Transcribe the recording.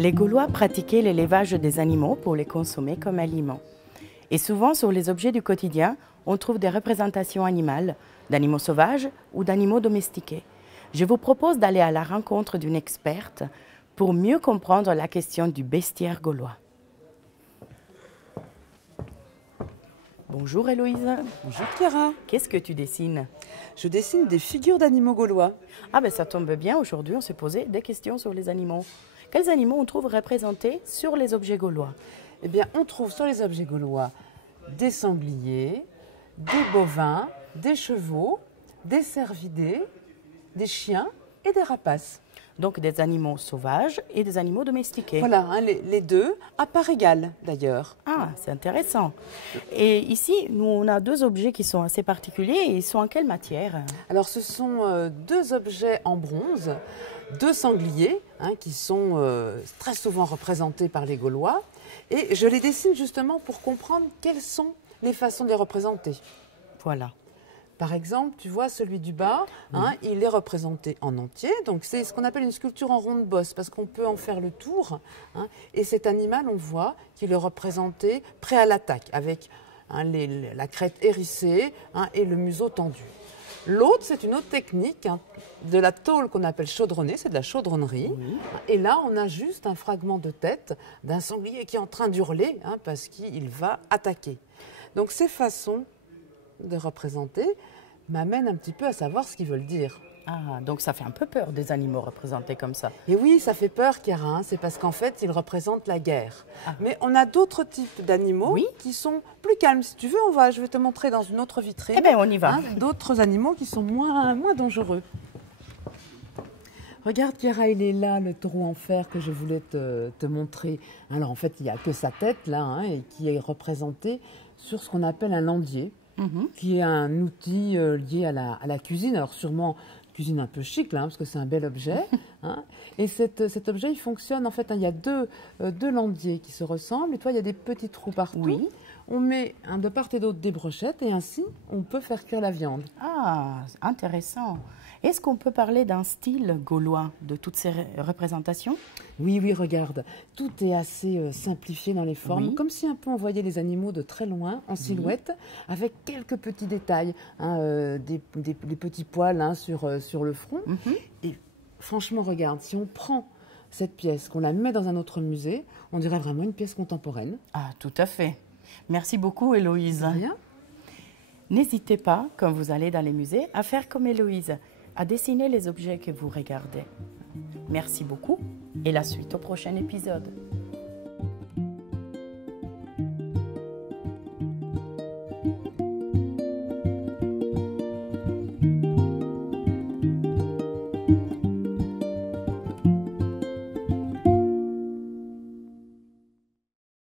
Les Gaulois pratiquaient l'élevage des animaux pour les consommer comme aliments. Et souvent, sur les objets du quotidien, on trouve des représentations animales, d'animaux sauvages ou d'animaux domestiqués. Je vous propose d'aller à la rencontre d'une experte pour mieux comprendre la question du bestiaire gaulois. Bonjour Héloïse. Bonjour Chiara. Qu'est-ce que tu dessines? Je dessine des figures d'animaux gaulois. Ah ben ça tombe bien, aujourd'hui on s'est posé des questions sur les animaux. Quels animaux on trouve représentés sur les objets gaulois? Eh bien, on trouve sur les objets gaulois des sangliers, des bovins, des chevaux, des cervidés, des chiens et des rapaces. Donc des animaux sauvages et des animaux domestiqués. Voilà, les deux, à part égale d'ailleurs. Ah, c'est intéressant. Et ici, nous, on a deux objets qui sont assez particuliers. Et ils sont en quelle matière? Alors, ce sont deux objets en bronze, deux sangliers, qui sont très souvent représentés par les Gaulois. Et je les dessine justement pour comprendre quelles sont les façons de les représenter. Voilà. Par exemple, tu vois celui du bas, il est représenté en entier. Donc c'est ce qu'on appelle une sculpture en ronde bosse parce qu'on peut en faire le tour. Et cet animal, on voit qu'il est représenté prêt à l'attaque avec la crête hérissée et le museau tendu. L'autre, c'est une autre technique de la tôle qu'on appelle chaudronnée, c'est de la chaudronnerie. Oui. Et là, on a juste un fragment de tête d'un sanglier qui est en train d'hurler parce qu'il va attaquer. Donc ces façons de représenter m'amène un petit peu à savoir ce qu'ils veulent dire. Ah, donc ça fait un peu peur des animaux représentés comme ça. Et oui, ça fait peur, Chiara, c'est parce qu'en fait, ils représentent la guerre. Ah. Mais on a d'autres types d'animaux qui sont plus calmes. Si tu veux, je vais te montrer dans une autre vitrine. Eh bien, on y va. D'autres animaux qui sont moins dangereux. Regarde, Chiara, il est là, le taureau en fer que je voulais te montrer. Alors, en fait, il n'y a que sa tête, là, et qui est représentée sur ce qu'on appelle un landier. Qui est un outil lié à la cuisine. Alors sûrement cuisine un peu chic, là, parce que c'est un bel objet. Et cet objet, il fonctionne, en fait, il y a deux landiers qui se ressemblent. Et toi, il y a des petits trous partout. Oui. On met de part et d'autre des brochettes et ainsi, on peut faire cuire la viande. Ah, intéressant. Est-ce qu'on peut parler d'un style gaulois de toutes ces représentations? Oui, regarde. Tout est assez simplifié dans les formes, comme si un peu on voyait les animaux de très loin, en silhouette, avec quelques petits détails, des petits poils sur le front. Et franchement, regarde, si on prend cette pièce, qu'on la met dans un autre musée, on dirait vraiment une pièce contemporaine. Ah, tout à fait. Merci beaucoup, Héloïse. De rien. N'hésitez pas, quand vous allez dans les musées, à faire comme Héloïse, à dessiner les objets que vous regardez. Merci beaucoup et la suite au prochain épisode.